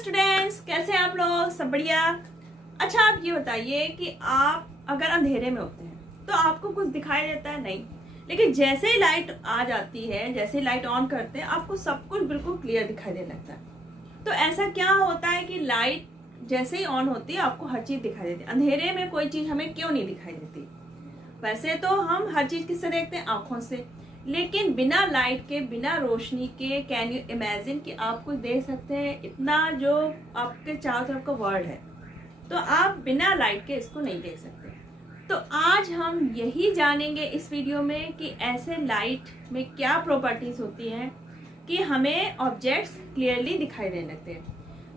Students, कैसे हैं आप लोग? सब बढ़िया। अच्छा, आप ये बताइए कि आप अगर अंधेरे में होते हैं तो आपको कुछ दिखाई देता है? नहीं। लेकिन जैसे ही लाइट आ जाती है, जैसे ही लाइट ऑन करते हैं, आपको सब कुछ बिल्कुल क्लियर दिखाई देने लगता है। तो ऐसा क्या होता है कि लाइट जैसे ही ऑन होती है आपको हर चीज दिखाई देती है? अंधेरे में कोई चीज हमें क्यों नहीं दिखाई देती? वैसे तो हम हर चीज किससे देखते हैं? आंखों से। लेकिन बिना लाइट के, बिना रोशनी के, कैन यू इमेजिन कि आप कुछ देख सकते हैं? इतना जो आपके चारों तरफ का वर्ल्ड है, तो आप बिना लाइट के इसको नहीं देख सकते। तो आज हम यही जानेंगे इस वीडियो में कि ऐसे लाइट में क्या प्रॉपर्टीज होती हैं कि हमें ऑब्जेक्ट्स क्लियरली दिखाई देने लगते हैं।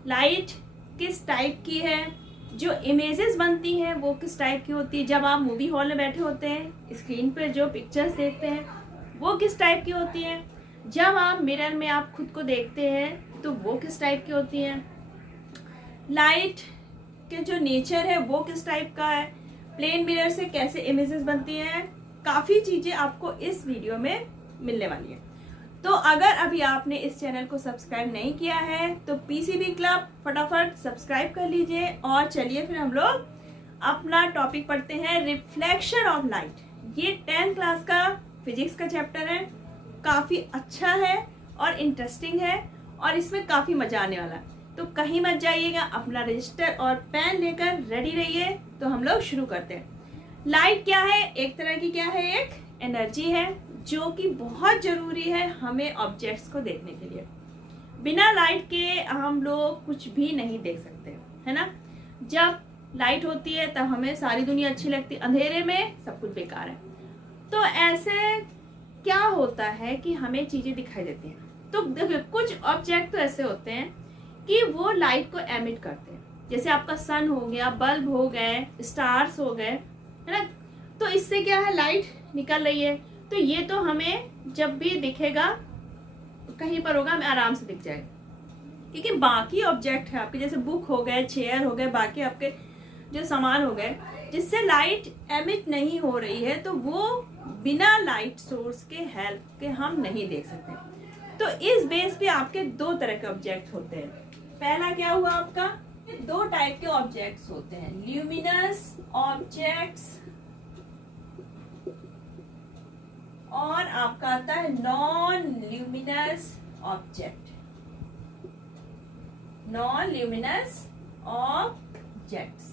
लाइट किस टाइप की है, जो इमेजेस बनती हैं वो किस टाइप की होती है, जब आप मूवी हॉल में बैठे होते हैं स्क्रीन पर जो पिक्चर्स देखते हैं वो किस टाइप की होती हैं, जब आप मिरर में आप खुद को देखते हैं तो वो किस टाइप की होती हैं, लाइट के जो नेचर है वो किस टाइप का है, प्लेन मिरर से कैसे इमेजेस बनती हैं। काफ़ी चीज़ें आपको इस वीडियो में मिलने वाली है। तो अगर अभी आपने इस चैनल को सब्सक्राइब नहीं किया है तो पीसीबी क्लब फटाफट सब्सक्राइब कर लीजिए। और चलिए फिर हम लोग अपना टॉपिक पढ़ते हैं, रिफ्लेक्शन ऑफ लाइट। ये 10th क्लास का फिजिक्स का चैप्टर है, काफ़ी अच्छा है और इंटरेस्टिंग है और इसमें काफ़ी मजा आने वाला है। तो कहीं मत जाइएगा, अपना रजिस्टर और पेन लेकर रेडी रहिए। तो हम लोग शुरू करते हैं। लाइट क्या है? एक तरह की क्या है, एक एनर्जी है जो कि बहुत जरूरी है हमें ऑब्जेक्ट्स को देखने के लिए। बिना लाइट के हम लोग कुछ भी नहीं देख सकते, है ना। जब लाइट होती है तब हमें सारी दुनिया अच्छी लगती है, अंधेरे में सब कुछ बेकार है। तो ऐसे क्या होता है कि हमें चीजें दिखाई देती हैं? तो देखिए, कुछ ऑब्जेक्ट तो ऐसे होते हैं कि वो लाइट को एमिट करते हैं, जैसे आपका सन हो गया, बल्ब हो गए, स्टार्स हो गए, है ना। तो इससे क्या है, लाइट निकल रही है, तो ये तो हमें जब भी दिखेगा, कहीं पर होगा, हमें आराम से दिख जाएगा। लेकिन बाकी ऑब्जेक्ट है आपके, जैसे बुक हो गए, चेयर हो गए, बाकी आपके जो सामान हो गए जिससे लाइट एमिट नहीं हो रही है, तो वो बिना लाइट सोर्स के हेल्प के हम नहीं देख सकते। तो इस बेस पे आपके दो तरह के ऑब्जेक्ट होते हैं। पहला क्या हुआ आपका, दो टाइप के ऑब्जेक्ट्स होते हैं, ल्यूमिनस ऑब्जेक्ट्स और आपका आता है non luminous object. Non luminous objects.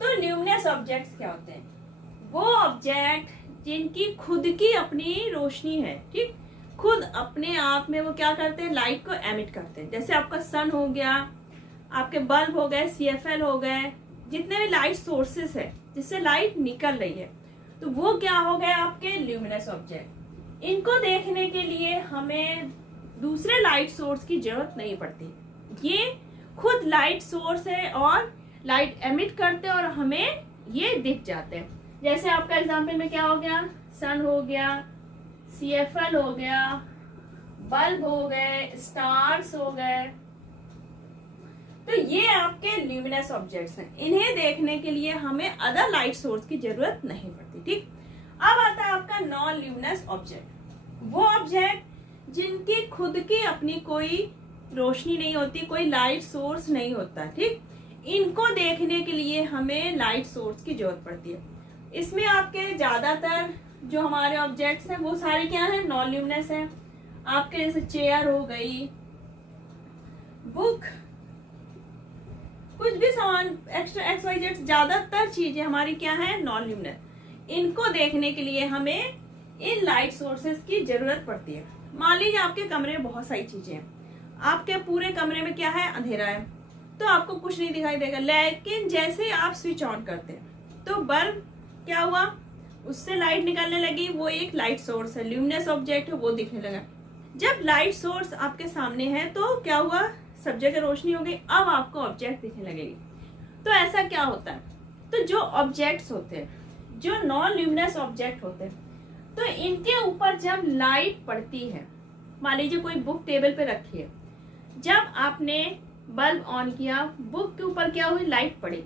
तो ल्यूमिनस ऑब्जेक्ट्स क्या होते हैं? वो ऑब्जेक्ट जिनकी खुद की अपनी रोशनी है, ठीक, खुद अपने आप में वो क्या करते हैं, लाइट को एमिट करते हैं। जैसे आपका सन हो गया, आपके बल्ब हो गए, CFL हो गए, जितने भी लाइट सोर्सेस है जिससे लाइट निकल रही है, तो वो क्या हो गए आपके ल्यूमिनस ऑब्जेक्ट। इनको देखने के लिए हमें दूसरे लाइट सोर्स की जरूरत नहीं पड़ती, ये खुद लाइट सोर्स है और लाइट एमिट करते हैं और हमें ये दिख जाते हैं। जैसे आपका एग्जाम्पल में क्या हो गया, सन हो गया, CFL हो गया, बल्ब हो गए, स्टार्स हो गए। तो ये आपके ल्यूमिनस ऑब्जेक्ट्स हैं, इन्हें देखने के लिए हमें अदर लाइट सोर्स की जरूरत नहीं पड़ती, ठीक। अब आता है आपका नॉन ल्यूमिनस ऑब्जेक्ट। वो ऑब्जेक्ट जिनकी खुद की अपनी कोई रोशनी नहीं होती, कोई लाइट सोर्स नहीं होता, ठीक। इनको देखने के लिए हमें लाइट सोर्स की जरूरत पड़ती है। इसमें आपके ज्यादातर जो हमारे ऑब्जेक्ट्स हैं वो सारे क्या हैं, नॉन ल्यूमिनस हैं। आपके जैसे चेयर हो गई, बुक, कुछ भी सामान, एक्स्ट्रा XYZ, ज्यादातर चीजें हमारी क्या है, नॉन ल्यूमिनस। इनको देखने के लिए हमें इन लाइट सोर्सेस की जरूरत पड़ती है। मान लीजिए आपके कमरे में बहुत सारी चीजें हैं, आपके पूरे कमरे में क्या है, अंधेरा है, तो आपको कुछ नहीं दिखाई देगा। लेकिन जैसे ही आप स्विच ऑन करते हैं तो बल्ब क्या हुआ, उससे लाइट निकलने लगी, वो एक लाइट सोर्स है, ल्यूमिनस ऑब्जेक्ट है, वो दिखने लगा। जब लाइट सोर्स आपके सामने है तो क्या हुआ, सब जगह रोशनी हो गई, अब आपको ऑब्जेक्ट दिखने लगेगी। तो ऐसा क्या होता है, तो जो ऑब्जेक्ट्स होते हैं, जो नॉन ल्यूमिनस ऑब्जेक्ट होते हैं, तो इनके ऊपर जब लाइट पड़ती है, मान लीजिए कोई बुक टेबल पे रखी है, जब आपने बल्ब ऑन किया, बुक के ऊपर क्या हुई, लाइट पड़ी।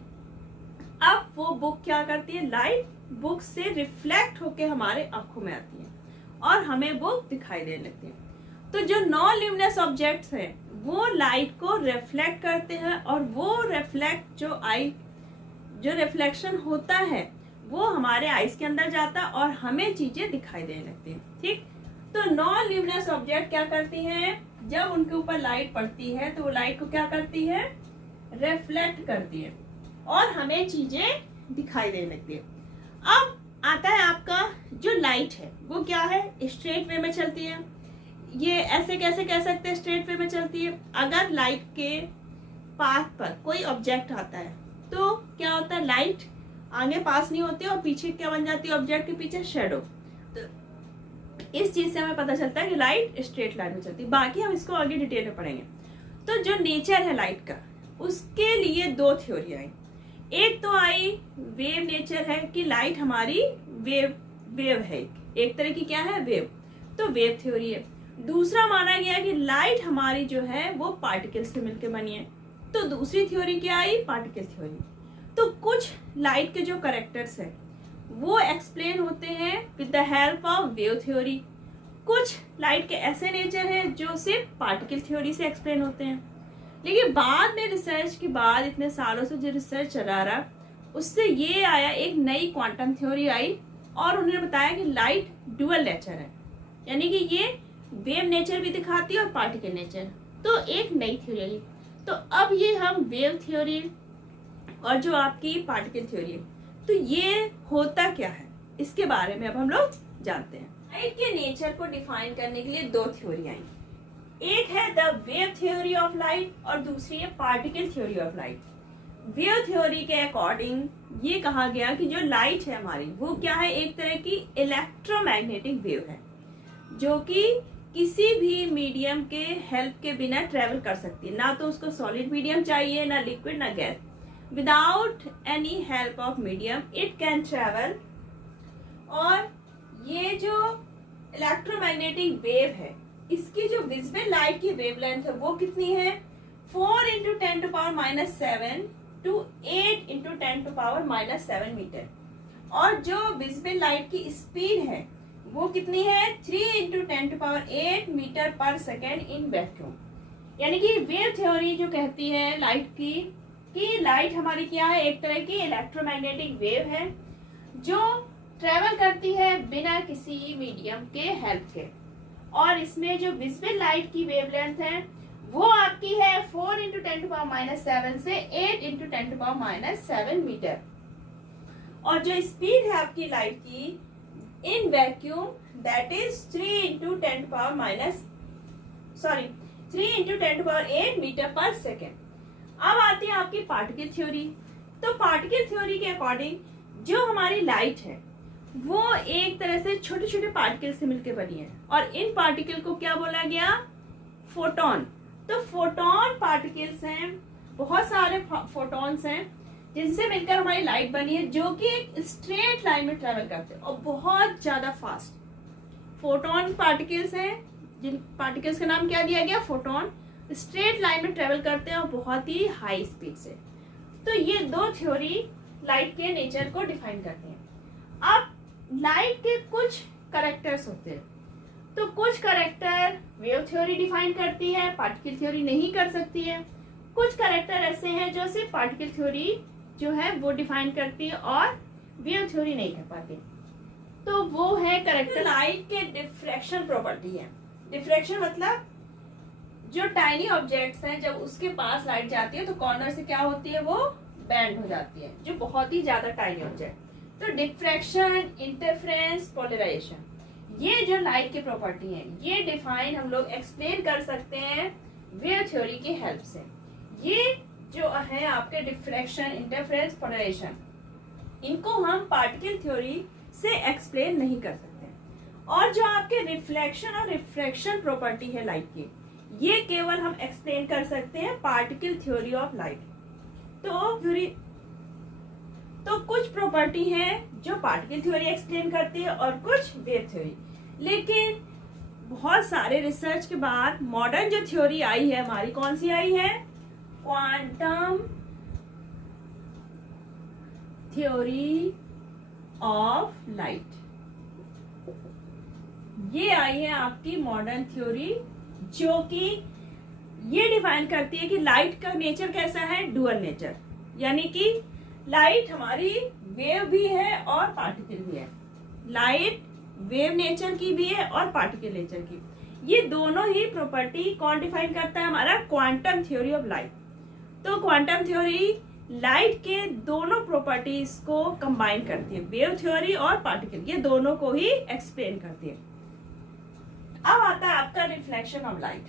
अब वो बुक क्या करती है, लाइट बुक से रिफ्लेक्ट होके हमारे आंखों में आती है और हमें बुक दिखाई देने लगती है। तो जो नॉन ल्यूमिनस ऑब्जेक्ट्स हैं वो लाइट को रिफ्लेक्ट करते हैं और वो रिफ्लेक्ट जो रिफ्लेक्शन होता है वो हमारे आईज के अंदर जाता है और हमें चीजें दिखाई देने लगती हैं। ठीक, तो नॉन ल्यूमिनस ऑब्जेक्ट क्या करती हैं, जब उनके ऊपर लाइट पड़ती है तो वो लाइट को क्या करती है, रिफ्लेक्ट करती है और हमें चीजें दिखाई देने लगती है। अब आता है आपका जो लाइट है वो क्या है, स्ट्रेट वे में चलती है। ये ऐसे कैसे कह सकते हैं स्ट्रेट वे में चलती है, अगर लाइट के पाथ पर कोई ऑब्जेक्ट आता है तो क्या होता है, लाइट आगे पास नहीं होती और पीछे क्या बन जाती है, ऑब्जेक्ट के पीछे शेडो। तो इस चीज से हमें पता चलता है कि लाइट स्ट्रेट लाइन में चलती है। बाकी हम इसको आगे डिटेल में पढ़ेंगे। तो जो नेचर है लाइट का, उसके लिए दो थ्योरी आई। एक तो आई वेव नेचर है कि लाइट हमारी वेव है, एक तरह की क्या है, वेव, तो वेव थ्योरी है। दूसरा माना गया कि लाइट हमारी जो है वो पार्टिकल्स से मिलकर बनी है, तो दूसरी थ्योरी क्या आई, पार्टिकल थ्योरी। तो कुछ लाइट के जो कैरेक्टर्स हैं वो एक्सप्लेन होते हैं with the help of wave theory. कुछ लाइट के ऐसे नेचर हैं जो सिर्फ पार्टिकल थ्योरी से एक्सप्लेन होते हैं। लेकिन बाद में रिसर्च के बाद, इतने सालों से जो रिसर्च चला रहा, उससे ये आया, एक नई क्वांटम थ्योरी आई और उन्होंने बताया कि लाइट डुअल नेचर है, यानी कि ये वेव नेचर भी दिखाती है और पार्टिकल नेचर। तो एक नई थ्योरी आई। तो अब ये हम वेव थ्योरी और जो आपकी पार्टिकल थ्योरी है, तो ये होता क्या है इसके बारे में अब हम लोग जानते हैं। लाइट के नेचर को डिफाइन करने के लिए दो थ्योरी आई, एक है the wave theory of light और दूसरी है particle theory of light. Wave theory के अकॉर्डिंग ये कहा गया कि जो लाइट है हमारी वो क्या है, एक तरह की इलेक्ट्रोमैग्नेटिक वेव है जो कि किसी भी मीडियम के हेल्प के बिना ट्रेवल कर सकती है। ना तो उसको सॉलिड मीडियम चाहिए, ना लिक्विड, ना gas. Without any help of medium it can travel. और ये जो इलेक्ट्रोमैग्नेटिक वेव है, इसकी जो विजिबल लाइट की वेवलेंथ है वो कितनी है, 4 × 10⁻⁷ to 8 × 10⁻⁷ मीटर। और जो विजिबल लाइट की स्पीड है वो कितनी है, 3 × 10⁸ metre per second in vacuum. यानी कि वेव थ्योरी जो कहती है लाइट की, कि लाइट हमारी क्या है, एक तरह की इलेक्ट्रोमैग्नेटिक वेव है जो ट्रेवल करती है बिना किसी मीडियम के हेल्प के। और इसमें जो विजिबल लाइट की वेवलेंथ है वो आपकी है 4 × 10⁻⁷ से 8 × 10⁻⁷ मीटर। और जो स्पीड है आपकी लाइट की in vacuum, that is 3 × 10⁸ metre per second. अब आती है आपकी पार्टिकल थ्योरी। तो पार्टिकल थ्योरी के अकॉर्डिंग जो हमारी लाइट है वो एक तरह से छोटे छोटे पार्टिकल से मिलकर बनी है और इन पार्टिकल को क्या बोला गया, फोटोन। तो फोटोन पार्टिकल्स हैं, बहुत सारे फोटॉन्स हैं जिनसे मिलकर हमारी लाइट बनी है, जो कि एक स्ट्रेट लाइन में ट्रेवल करते हैं और बहुत ज्यादा फास्ट। फोटोन पार्टिकल्स हैं, जिन पार्टिकल्स का नाम क्या दिया गया, फोटोन, स्ट्रेट लाइन में ट्रेवल करते हैं और बहुत ही हाई स्पीड से। तो ये दो थ्योरी लाइट के नेचर को डिफाइन करते हैं। अब लाइट के कुछ कैरेक्टर्स होते हैं, तो कुछ कैरेक्टर वेव थ्योरी डिफाइन करती है, पार्टिकल थ्योरी नहीं कर सकती है। कुछ कैरेक्टर ऐसे हैं जो सिर्फ पार्टिकल थ्योरी जो है वो डिफाइन करती है और वेव थ्योरी नहीं कर पाती। तो वो है कैरेक्टर लाइट के डिफ्रैक्शन प्रॉपर्टी है। डिफ्रैक्शन मतलब जो टाइनी ऑब्जेक्ट्स हैं, जब उसके पास लाइट जाती है तो कॉर्नर से क्या होती है, वो बैंड हो जाती है, जो बहुत ही ज्यादा टाइनी ऑब्जेक्ट। तो डिफ्रैक्शन, इंटरफेरेंस, पोलराइजेशन, ये जो लाइट की प्रॉपर्टी है ये डिफाइन हम लोग एक्सप्लेन कर सकते हैं वेव थ्योरी की हेल्प से। ये जो है आपके डिफ्रैक्शन, इंटरफेरेंस, पोलराइजेशन, इनको हम पार्टिकल थ्योरी से एक्सप्लेन नहीं कर सकते। और जो आपके रिफ्लेक्शन और रिफ्रैक्शन प्रॉपर्टी है लाइट की, ये केवल हम एक्सप्लेन कर सकते हैं पार्टिकल थ्योरी ऑफ लाइट। तो कुछ प्रॉपर्टी है जो पार्टिकल थ्योरी एक्सप्लेन करती है और कुछ वेव थ्योरी। लेकिन बहुत सारे रिसर्च के बाद मॉडर्न जो थ्योरी आई है हमारी, कौन सी आई है, क्वांटम थ्योरी ऑफ लाइट। ये आई है आपकी मॉडर्न थ्योरी, जो कि ये डिफाइन करती है कि लाइट का नेचर कैसा है, डुअल नेचर, यानी कि लाइट हमारी वेव भी है और पार्टिकल भी है। लाइट वेव नेचर की भी है और पार्टिकल नेचर की। ये दोनों ही प्रॉपर्टी कौन डिफाइन करता है, हमारा क्वांटम थ्योरी ऑफ लाइट। तो क्वांटम थ्योरी लाइट के दोनों प्रॉपर्टीज को कंबाइन करती है, वेव थ्योरी और पार्टिकल, ये दोनों को ही एक्सप्लेन करती है। अब आता है आपका रिफ्लेक्शन ऑफ लाइट।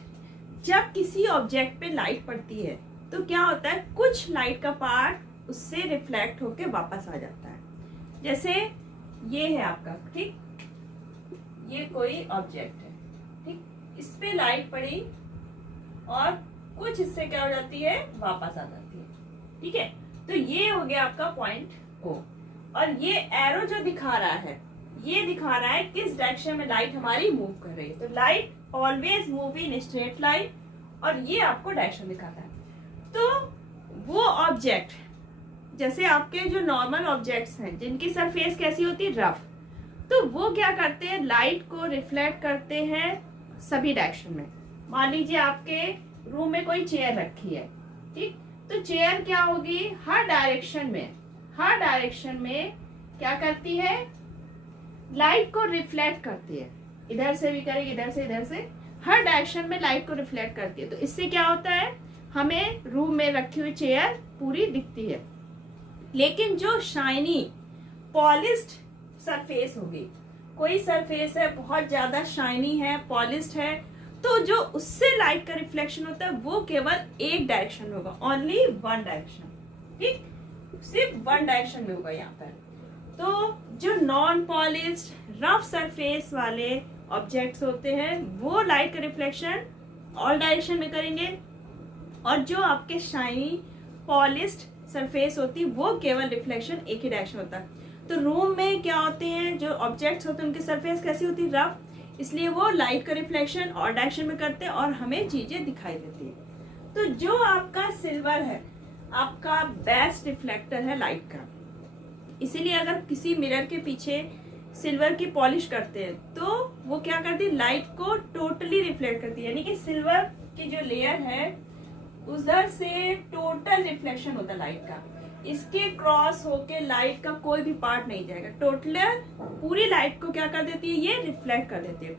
जब किसी ऑब्जेक्ट पे लाइट पड़ती है तो क्या होता है, कुछ लाइट का पार्ट उससे रिफ्लेक्ट होके वापस आ जाता है। जैसे ये है आपका, ठीक, ये कोई ऑब्जेक्ट है, ठीक, इस पे लाइट पड़ी और कुछ इससे क्या हो जाती है, वापस आ जाती है, ठीक है। तो ये हो गया आपका पॉइंट ओ, और ये एरो जो दिखा रहा है, ये दिखा रहा है किस डायरेक्शन में लाइट हमारी मूव कर रही है। तो light always move in straight line, और ये आपको डायरेक्शन दिखाता है। तो वो ऑब्जेक्ट, जैसे आपके जो नॉर्मल ऑब्जेक्ट्स हैं जिनकी सरफेस कैसी होती है, रफ, तो वो क्या करते हैं, लाइट को रिफ्लेक्ट करते हैं सभी डायरेक्शन में। मान लीजिए आपके रूम में कोई चेयर रखी है, ठीक, तो चेयर क्या होगी, हर डायरेक्शन में क्या करती है, लाइट को रिफ्लेक्ट करती है। इधर से भी करेगी, इधर से, हर डायरेक्शन में लाइट को रिफ्लेक्ट करती है। तो इससे क्या होता है, हमें रूम में रखी हुई चेयर पूरी दिखती है। लेकिन जो शाइनी पॉलिश्ड सरफेस होगी, कोई सरफेस है बहुत ज्यादा शाइनी है, पॉलिश्ड है, तो जो उससे लाइट का रिफ्लेक्शन होता है वो केवल एक डायरेक्शन में होगा, ओनली वन डायरेक्शन, ठीक, सिर्फ वन डायरेक्शन में होगा यहाँ पर। तो जो नॉन पॉलिश्ड रफ सरफेस वाले ऑब्जेक्ट्स होते हैं वो लाइट का रिफ्लेक्शन ऑल डायरेक्शन में करेंगे, और जो आपके शाइनी पॉलिश्ड सरफेस होती है वो केवल रिफ्लेक्शन एक ही डायरेक्शन होता है। तो रूम में क्या होते हैं, जो ऑब्जेक्ट्स होते हैं उनकी सरफेस कैसी होती है, रफ, इसलिए वो लाइट का रिफ्लेक्शन और डायरेक्शन में करते हैं और हमें चीजें दिखाई देती है। तो जो आपका सिल्वर है, आपका बेस्ट रिफ्लेक्टर है लाइट का, इसीलिए अगर किसी मिरर के पीछे सिल्वर की पॉलिश करते हैं तो वो क्या करती है, लाइट को टोटली रिफ्लेक्ट करती है, यानी कि सिल्वर की जो लेयर है उधर से टोटल रिफ्लेक्शन होता है लाइट का, इसके क्रॉस होके लाइट का कोई भी पार्ट नहीं जाएगा, टोटल पूरी लाइट को क्या कर देती है, ये रिफ्लेक्ट कर देती है।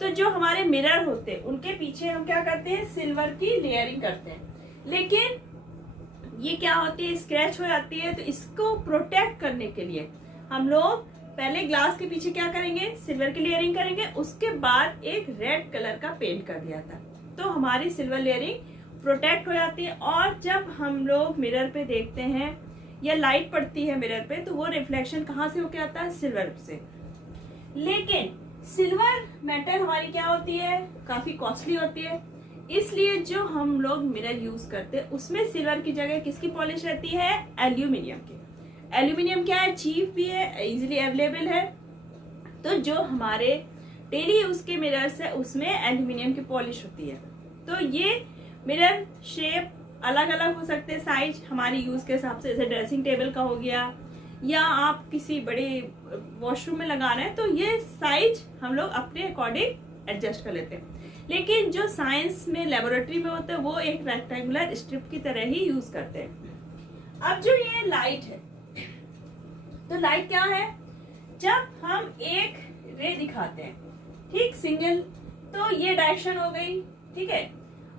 तो जो हमारे मिरर होते हैं उनके पीछे हम क्या करते हैं, सिल्वर की लेयरिंग करते हैं, लेकिन ये क्या होती है, स्क्रैच हो जाती है। तो इसको प्रोटेक्ट करने के लिए हम लोग पहले ग्लास के पीछे क्या करेंगे, सिल्वर की लेयरिंग करेंगे, उसके बाद एक रेड कलर का पेंट कर दिया था, तो हमारी सिल्वर लेयरिंग प्रोटेक्ट हो जाती है। और जब हम लोग मिरर पे देखते हैं या लाइट पड़ती है मिरर पे, तो वो रिफ्लेक्शन कहाँ से होके आता है, सिल्वर से। लेकिन सिल्वर मेटल हमारी क्या होती है, काफी कॉस्टली होती है, इसलिए जो हम लोग मिरर यूज करते हैं उसमें सिल्वर की जगह किसकी पॉलिश रहती है, एल्यूमिनियम की। एल्यूमिनियम क्या है, चीप भी है, इजीली अवेलेबल है। तो जो हमारे डेली यूज के मिरर्स है उसमें एल्यूमिनियम की पॉलिश होती है। तो ये मिरर शेप अलग अलग हो सकते हैं, साइज हमारी यूज के हिसाब से, जैसे ड्रेसिंग टेबल का हो गया या आप किसी बड़े वॉशरूम में लगा रहे हैं तो ये साइज हम लोग अपने अकॉर्डिंग एडजस्ट कर लेते हैं। लेकिन जो साइंस में लेबोरेटरी में होता है वो एक रेक्टेंगुलर स्ट्रिप की तरह ही यूज करते हैं। अब जो ये लाइट है, तो लाइट क्या है, जब हम एक रे दिखाते हैं, ठीक, सिंगल, तो ये डायरेक्शन हो गई, ठीक है।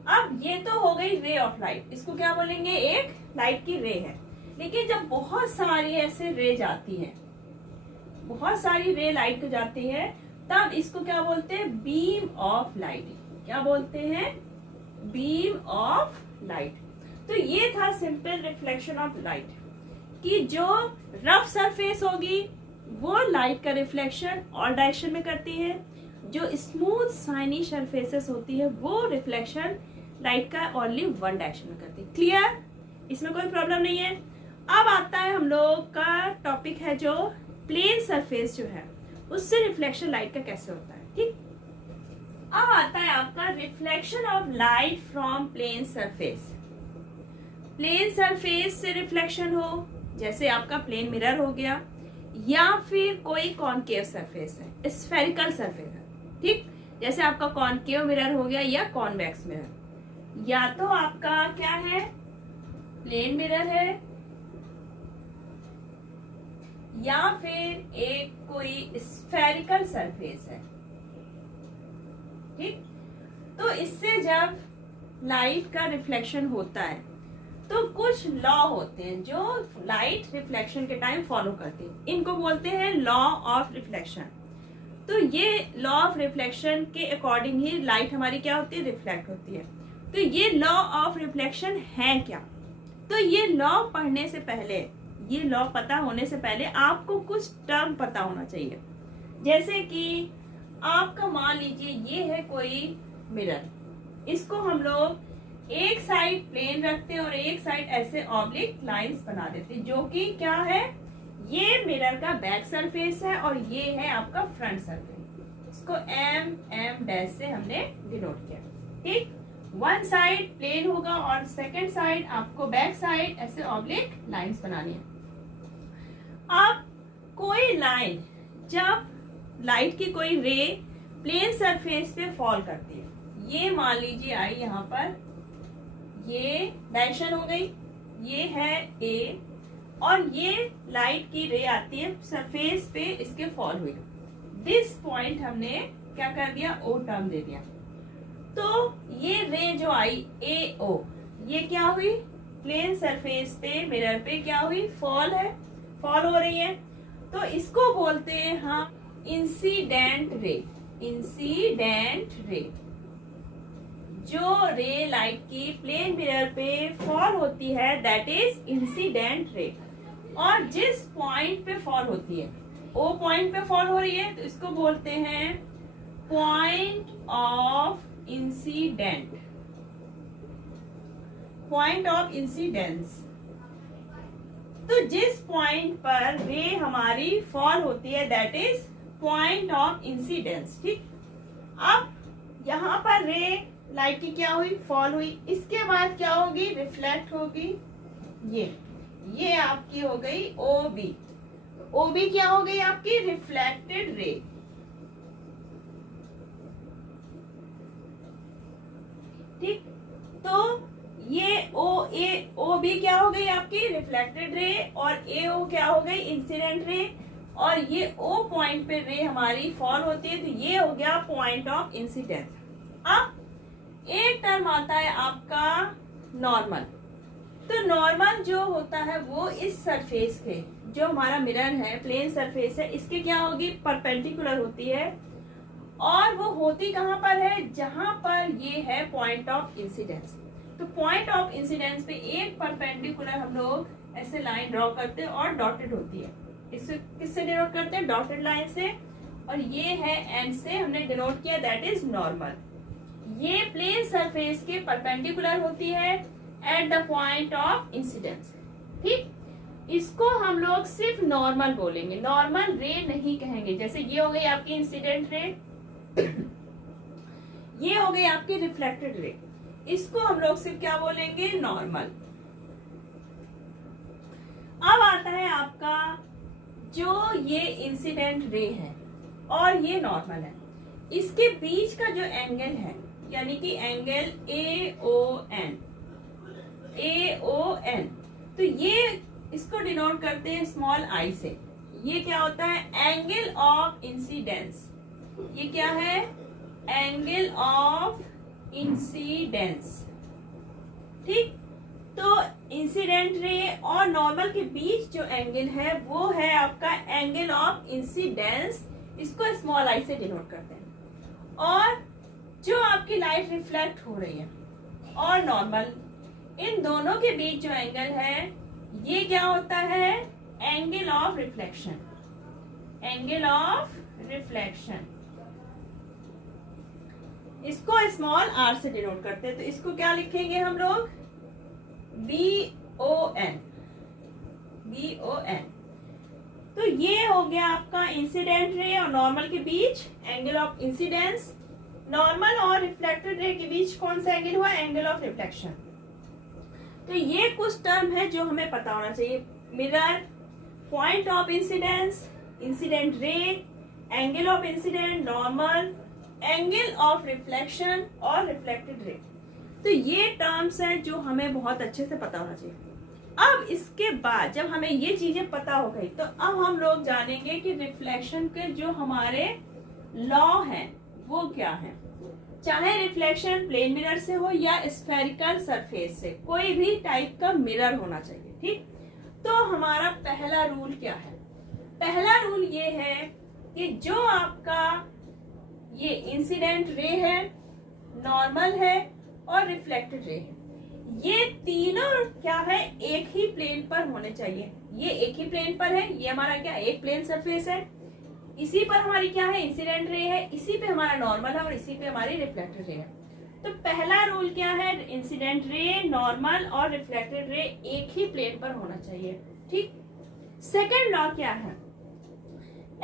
अब ये तो हो गई रे ऑफ लाइट, इसको क्या बोलेंगे, एक लाइट की रे है। लेकिन जब बहुत सारी ऐसे रे जाती हैं, बहुत सारी रे लाइट को जाती है, तब इसको क्या बोलते हैं, बीम ऑफ लाइट। क्या बोलते हैं, बीम ऑफ लाइट। तो ये था सिंपल रिफ्लेक्शन ऑफ लाइट, कि जो रफ सरफेस होगी वो लाइट का रिफ्लेक्शन और डायरेक्शन में करती है, जो स्मूथ शाइनी सरफेसेस होती है वो रिफ्लेक्शन लाइट का ओनली वन डायरेक्शन में करती है। क्लियर, इसमें कोई प्रॉब्लम नहीं है। अब आता है हम लोग का टॉपिक है जो प्लेन सरफेस जो है उससे रिफ्लेक्शन लाइट का कैसे होता है, ठीक। अब आता है आपका reflection of light from plane surface. Plane surface से रिफ्लेक्शन हो, जैसे आपका प्लेन मिरर हो गया, या फिर कोई कॉनकेव सरफेस है, स्फेरिकल सरफेस है, ठीक, जैसे आपका कॉनकेव मिरर हो गया या कॉन्वेक्स मिरर। या तो आपका क्या है, प्लेन मिरर है, या फिर एक कोई स्फेरिकल सरफेस है। ठीक, तो इससे जब लाइट का रिफ्लेक्शन होता है तो कुछ लॉ होते हैं जो लाइट रिफ्लेक्शन के टाइम फॉलो करते हैं, इनको बोलते हैं लॉ ऑफ रिफ्लेक्शन। तो ये लॉ ऑफ रिफ्लेक्शन के अकॉर्डिंग ही लाइट हमारी क्या होती है, रिफ्लेक्ट होती है। तो ये लॉ ऑफ रिफ्लेक्शन है क्या, तो ये लॉ पढ़ने से पहले, ये लॉ पता होने से पहले आपको कुछ टर्म पता होना चाहिए। जैसे कि आपका मान लीजिए ये है कोई मिरर, इसको हम लोग एक साइड प्लेन रखते हैं और एक साइड ऐसे ऑब्लिक लाइंस बना देते हैं, जो कि क्या है, ये मिरर का बैक सरफेस है और ये है आपका फ्रंट सरफेस। इसको एम डैश से हमने डिनोट किया। ठीक, वन साइड प्लेन होगा और सेकंड साइड आपको बैक साइड ऐसे ऑब्लिक लाइंस बनानी है। अब कोई लाइन, जब लाइट की कोई रे प्लेन सरफेस पे फॉल करती है, ये मान लीजिए आई यहाँ पर, ये डायरेक्शन हो गई, ये है ए, और ये लाइट की रे आती है सरफेस पे, इसके फॉल हुई, दिस पॉइंट हमने क्या कर दिया, ओ टर्म दे दिया। तो ये रे जो आई ए ओ, ये क्या हुई, प्लेन सरफेस पे मिरर पे क्या हुई, फॉल है, फॉल हो रही है। तो इसको बोलते हैं हम इंसिडेंट रे। इंसिडेंट रे, जो रे लाइट की प्लेन मिरर पे फॉल होती है दैट इज इंसिडेंट रे। और जिस पॉइंट पे फॉल होती है, ओ पॉइंट पे फॉल हो रही है, तो इसको बोलते हैं point of incident, point of incidence. तो जिस पॉइंट पर रे हमारी फॉल होती है that is point of incidence. ठीक, अब यहाँ पर रे लाइट की क्या हुई, फॉल हुई, इसके बाद क्या होगी, रिफ्लेक्ट होगी, ये आपकी हो गई ओ बी। ओ बी क्या हो गई, आपकी रिफ्लेक्टेड रे। ठीक, तो ये ओ बी क्या हो गई, आपकी रिफ्लेक्टेड रे, और ए ओ क्या हो गई, इंसिडेंट रे, और ये ओ पॉइंट पे रे हमारी फॉल होती है, तो ये हो गया पॉइंट ऑफ इंसिडेंस। अब एक टर्म आता है आपका नॉर्मल। तो नॉर्मल जो होता है वो इस सरफेस के, जो हमारा मिरर है, प्लेन सरफेस है, इसके क्या होगी, परपेंडिकुलर होती है, और वो होती कहाँ पर है, जहां पर ये है पॉइंट ऑफ इंसिडेंस। तो पॉइंट ऑफ इंसिडेंस पे एक परपेंडिकुलर हम लोग ऐसे लाइन ड्रॉ करते हैं और डॉटेड होती है। इससे किससे डिनोट करते हैं, डॉटेड लाइन से, और ये है एंड से हमने डिनोट किया, दैट इज नॉर्मल। ये प्लेन सरफेस के परपेंडिकुलर होती है at the point of incidence. ठीक, इसको हम लोग सिर्फ नॉर्मल बोलेंगे, नॉर्मल रे नहीं कहेंगे। जैसे ये हो गई आपकी इंसिडेंट रे, ये हो गई आपकी रिफ्लेक्टेड रे, इसको हम लोग सिर्फ क्या बोलेंगे, नॉर्मल। अब आता है आपका जो ये इंसिडेंट रे है और ये नॉर्मल है, इसके बीच का जो एंगल है, यानी कि एंगल ए ओ एन, तो ये इसको डिनोट करते हैं स्मॉल आई से। ये क्या होता है, एंगल ऑफ इंसिडेंस। ये क्या है, एंगल ऑफ इंसिडेंस। ठीक, तो इंसिडेंट रे और नॉर्मल के बीच जो एंगल है वो है आपका एंगल ऑफ इंसिडेंस, इसको स्मॉल आई से डिनोट करते हैं। और जो आपकी लाइट रिफ्लेक्ट हो रही है और नॉर्मल, इन दोनों के बीच जो एंगल है ये क्या होता है, angle of reflection. Angle of reflection, इसको स्मॉल आर से डिनोट करते हैं। तो इसको क्या लिखेंगे हम लोग, BON। तो ये हो गया आपका इंसिडेंट रे और नॉर्मल के बीच एंगल ऑफ इंसिडेंस। नॉर्मल और रिफ्लेक्टेड रे के बीच कौन सा एंगल हुआ, एंगल ऑफ रिफ्लेक्शन। तो ये कुछ टर्म है जो हमें पता होना चाहिए, mirror, point of incidence, incident ray, angle of incident, normal, angle of reflection और रिफ्लेक्टेड रे। तो ये टर्म्स हैं जो हमें बहुत अच्छे से पता होना चाहिए। अब इसके बाद जब हमें ये चीजें पता हो गई तो अब हम लोग जानेंगे कि रिफ्लेक्शन के जो हमारे लॉ हैं वो क्या है। चाहे रिफ्लेक्शन प्लेन मिरर से हो या स्फेरिकल सरफेस से, कोई भी टाइप का मिरर होना चाहिए, ठीक। तो हमारा पहला रूल क्या है? पहला रूल ये है कि जो आपका ये इंसिडेंट रे है, नॉर्मल है और रिफ्लेक्टेड रे है, ये तीनों क्या है, एक ही प्लेन पर होने चाहिए। ये एक ही प्लेन पर है, ये हमारा क्या एक प्लेन सरफेस है, इसी पर हमारी क्या है इंसिडेंट रे है, इसी पे हमारा नॉर्मल है और इसी पे हमारी रिफ्लेक्टेड रे है। तो पहला रूल क्या है, इंसिडेंट रे, नॉर्मल और रिफ्लेक्टेड रे एक ही प्लेन पर होना चाहिए, ठीक। सेकेंड लॉ क्या है,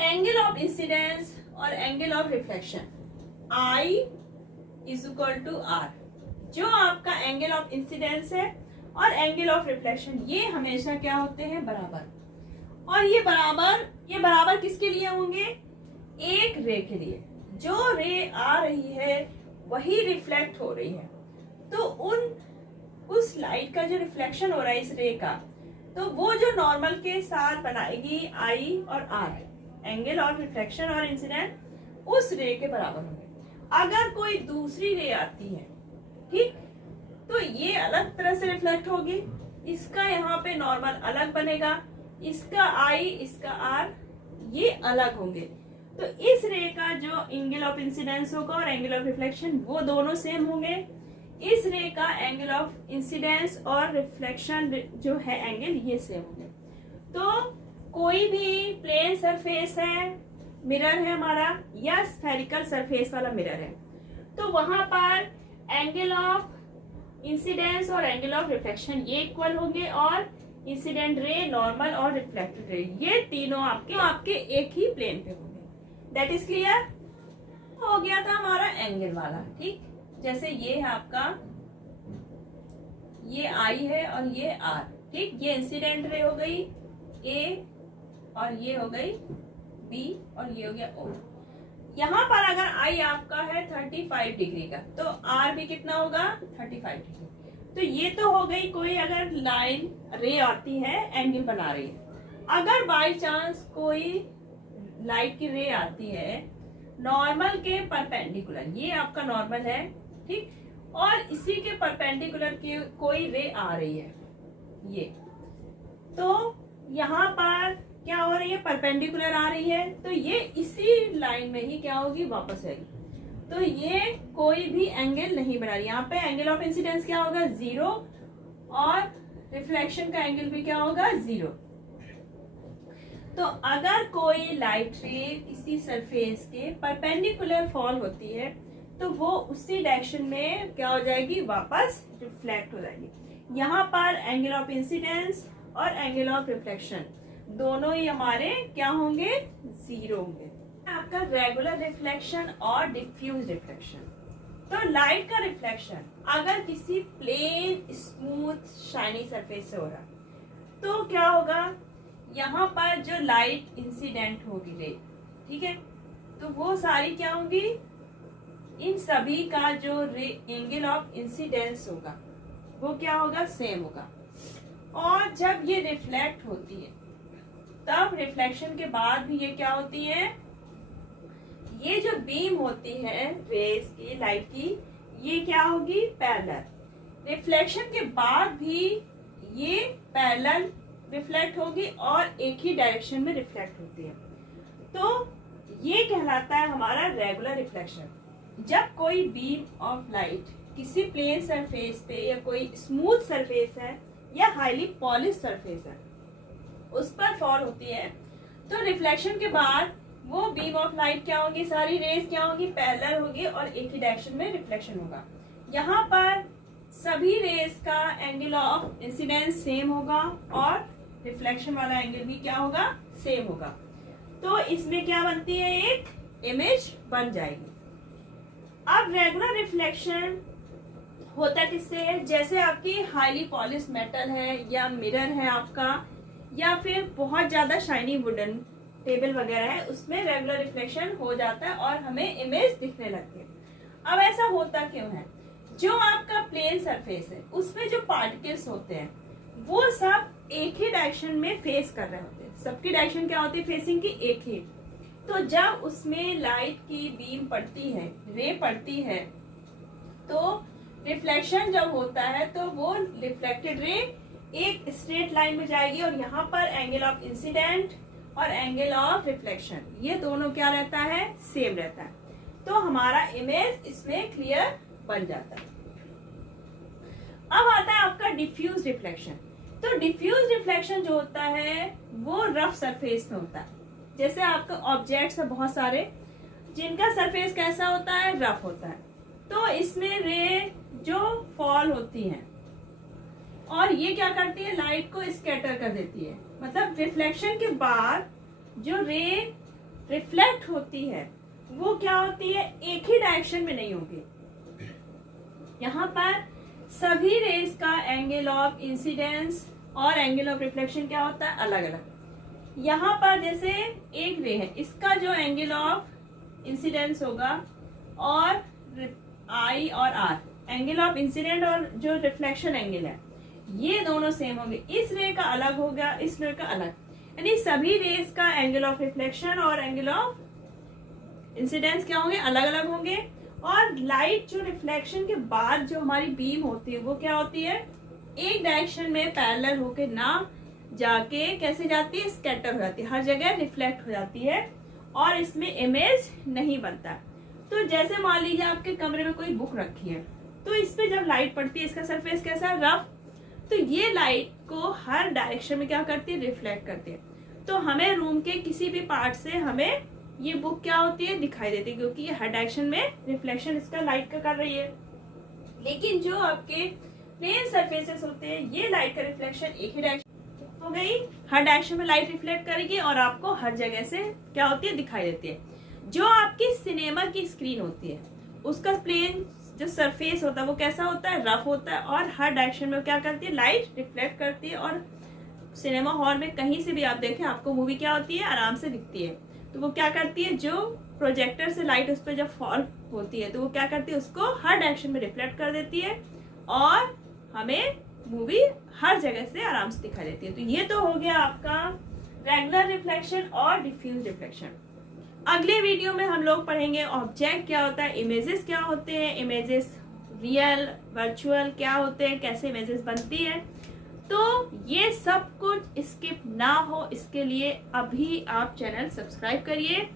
एंगल ऑफ इंसिडेंस और angle of reflection, I is equal to R। जो आपका एंगल ऑफ इंसिडेंस है और एंगल ऑफ रिफ्लेक्शन ये हमेशा क्या होते हैं, बराबर। और ये बराबर किसके लिए होंगे, एक रे के लिए। जो रे आ रही है वही रिफ्लेक्ट हो रही है, तो उस लाइट का जो रिफ्लेक्शन हो रहा है इस रे का, तो वो जो नॉर्मल के साथ बनाएगी I और R, एंगल ऑफ रिफ्लेक्शन और इंसिडेंट उस रे के बराबर होंगे। अगर कोई दूसरी रे आती है, ठीक, तो ये अलग तरह से रिफ्लेक्ट होगी, इसका यहाँ पे नॉर्मल अलग बनेगा, इसका I इसका R ये अलग होंगे। तो इस रे का जो एंगल ऑफ इंसिडेंस होगा और एंगल ऑफ रिफ्लेक्शन वो दोनों सेम होंगे। इस रे का एंगल ऑफ इंसिडेंस और रिफ्लेक्शन जो है एंगल ये सेम होंगे। तो कोई भी प्लेन सरफेस है, मिरर है हमारा, या स्फेरिकल सरफेस वाला मिरर है, तो वहां पर एंगल ऑफ इंसिडेंस और एंगल ऑफ रिफ्लेक्शन ये इक्वल होंगे और इंसिडेंट रे, नॉर्मल और रिफ्लेक्टेड रे ये तीनों आपके एक ही प्लेन पे होंगे। That is clear. हो गया था हमारा एंगल वाला, ठीक। जैसे ये है आपका, ये I है और ये R, ठीक। ये इंसिडेंट रे हो गई A और ये हो गई B और ये हो गया O। यहाँ पर अगर I आपका है 35 डिग्री का तो R भी कितना होगा, 35 डिग्री। तो ये तो हो गई कोई अगर लाइन रे आती है एंगल बना रही है। अगर बाय चांस कोई लाइट की रे आती है नॉर्मल के परपेंडिकुलर, ये आपका नॉर्मल है, ठीक, और इसी के परपेंडिकुलर की कोई रे आ रही है ये, तो यहाँ पर क्या हो रही है, परपेंडिकुलर आ रही है, तो ये इसी लाइन में ही क्या होगी, वापस आएगी। तो ये कोई भी एंगल नहीं बना रही। यहाँ पे एंगल ऑफ इंसिडेंस क्या होगा, 0 और रिफ्लेक्शन का एंगल भी क्या होगा, 0। तो अगर कोई लाइट रे किसी सरफेस के परपेंडिकुलर फॉल होती है तो वो उसी डायरेक्शन में क्या हो जाएगी, वापस रिफ्लेक्ट हो जाएगी। यहाँ पर एंगल ऑफ इंसिडेंस और एंगल ऑफ रिफ्लेक्शन दोनों ही हमारे क्या होंगे, 0 होंगे। आपका रेगुलर रिफ्लेक्शन और डिफ्यूज रिफ्लेक्शन। तो लाइट का रिफ्लेक्शन अगर किसी प्लेन स्मूथ शाइनी सरफेस से हो रहा तो क्या होगा, यहाँ पर जो लाइट इंसिडेंट होगी रे, ठीक है, तो वो सारी क्या होंगी, इन सभी का जो एंगल ऑफ इंसिडेंस होगा वो क्या होगा, सेम होगा। और जब ये रिफ्लेक्ट होती है तब रिफ्लेक्शन के बाद भी ये क्या होती है, ये जो बीम होती है रेज की, लाइट की, ये क्या होगी, पैरेलल। रिफ्लेक्शन के बाद भी ये पैरेलल रिफ्लेक्ट होगी और एक ही डायरेक्शन में रिफ्लेक्ट होती है। तो ये कहलाता है हमारा रेगुलर रिफ्लेक्शन। जब कोई बीम ऑफ लाइट किसी प्लेन सरफेस पे या कोई स्मूथ सरफेस है या हाईली पॉलिश सरफेस है उस पर फॉल होती है, तो रिफ्लेक्शन के बाद वो बीम ऑफ लाइट क्या होगी, सारी रेज क्या होगी, पैरेलल होगी और एक ही डायरेक्शन में रिफ्लेक्शन होगा। यहाँ पर सभी रेज का एंगल ऑफ इंसिडेंस सेम होगा और रिफ्लेक्शन वाला एंगल भी क्या होगा, सेम होगा। तो इसमें क्या बनती है, एक इमेज बन जाएगी। अब रेगुलर रिफ्लेक्शन होता किससे है, जैसे आपकी हाईली पॉलिश मेटल है या मिरर है आपका, या फिर बहुत ज्यादा शाइनी वुडन टेबल वगैरह है, उसमें रेगुलर रिफ्लेक्शन हो जाता है और हमें इमेज दिखने लगती है। अब ऐसा होता क्यों है, जो आपका प्लेन सरफेस है उसमें जो पार्टिकल्स होते हैं वो सब एक ही डायरेक्शन में फेस कर रहे होते हैं। सबकी डायरेक्शन क्या होती है? फेसिंग की एक ही। तो जब उसमें लाइट की बीम पड़ती है, रे पड़ती है, तो रिफ्लेक्शन जब होता है तो वो रिफ्लेक्टेड रे एक स्ट्रेट लाइन में जाएगी और यहाँ पर एंगल ऑफ इंसिडेंट और एंगल ऑफ रिफ्लेक्शन ये दोनों क्या रहता है? सेम रहता है। तो हमारा इमेज इसमें क्लियर बन जाता है। अब आता है आपका डिफ्यूज रिफ्लेक्शन। तो डिफ्यूज रिफ्लेक्शन जो होता है वो रफ सरफेस में होता है। जैसे आपका ऑब्जेक्ट्स है बहुत सारे जिनका सरफेस कैसा होता है? रफ होता है। तो इसमें रे जो फॉल होती है और ये क्या करती है? लाइट को स्कैटर कर देती है। मतलब रिफ्लेक्शन के बाद जो रे रिफ्लेक्ट होती है वो क्या होती है? एक ही डायरेक्शन में नहीं होगी। यहाँ पर सभी रेस का एंगल ऑफ इंसिडेंस और एंगल ऑफ रिफ्लेक्शन क्या होता है? अलग अलग। यहाँ पर जैसे एक रे है, इसका जो एंगल ऑफ इंसिडेंस होगा और आई और आर, एंगल ऑफ इंसिडेंट और जो रिफ्लेक्शन एंगल है ये दोनों सेम होंगे। इस रे का अलग होगा, इस रे का अलग, यानी सभी रेस का एंगल ऑफ रिफ्लेक्शन और एंगल ऑफ इंसिडेंस क्या होंगे? अलग अलग होंगे। और लाइट जो रिफ्लेक्शन के बाद जो हमारी बीम होती है वो क्या होती है? एक डायरेक्शन में पैरेलल होके ना जाके कैसे जाती है? स्कैटर हो जाती है, हर जगह रिफ्लेक्ट हो जाती है और इसमें इमेज नहीं बनता। तो जैसे मान लीजिए आपके कमरे में कोई बुक रखी है तो इस पे जब लाइट पड़ती है, इसका सरफेस कैसा है? रफ। तो ये लाइट को हर डायरेक्शन में क्या करती है? रिफ्लेक्ट करती है। तो हमें रूम के किसी भी पार्ट से हमें ये बुक क्या होती है? दिखाई देती है, क्योंकि ये हर डायरेक्शन में रिफ्लेक्शन इसका लाइट का कर रही है। लेकिन जो आपके प्लेन सरफेसेस होते हैं ये लाइट का रिफ्लेक्शन एक ही डायरेक्शन हो गई, हर डायरेक्शन में लाइट रिफ्लेक्ट करेगी और आपको हर जगह से क्या होती है? दिखाई देती है। जो आपकी सिनेमा की स्क्रीन होती है उसका प्लेन जो सरफेस होता है वो कैसा होता है? रफ होता है और हर डायरेक्शन में क्या करती है? लाइट रिफ्लेक्ट करती है। और सिनेमा हॉल में कहीं से भी आप देखें आपको मूवी क्या होती है? आराम से दिखती है। तो वो क्या करती है? जो प्रोजेक्टर से लाइट उस पर जब फॉल होती है तो वो क्या करती है? उसको हर डायरेक्शन में रिफ्लेक्ट कर देती है और हमें मूवी हर जगह से आराम से दिखाई देती है। तो ये तो हो गया आपका रेगुलर रिफ्लेक्शन और डिफ्यूज रिफ्लेक्शन। अगले वीडियो में हम लोग पढ़ेंगे ऑब्जेक्ट क्या होता है, इमेजेस क्या होते हैं, इमेजेस रियल वर्चुअल क्या होते हैं, कैसे इमेजेस बनती है। तो ये सब कुछ स्किप ना हो इसके लिए अभी आप चैनल सब्सक्राइब करिए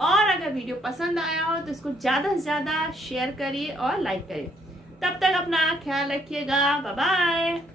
और अगर वीडियो पसंद आया हो तो इसको ज़्यादा से ज़्यादा शेयर करिए और लाइक करिए। तब तक अपना ख्याल रखिएगा। Bye bye.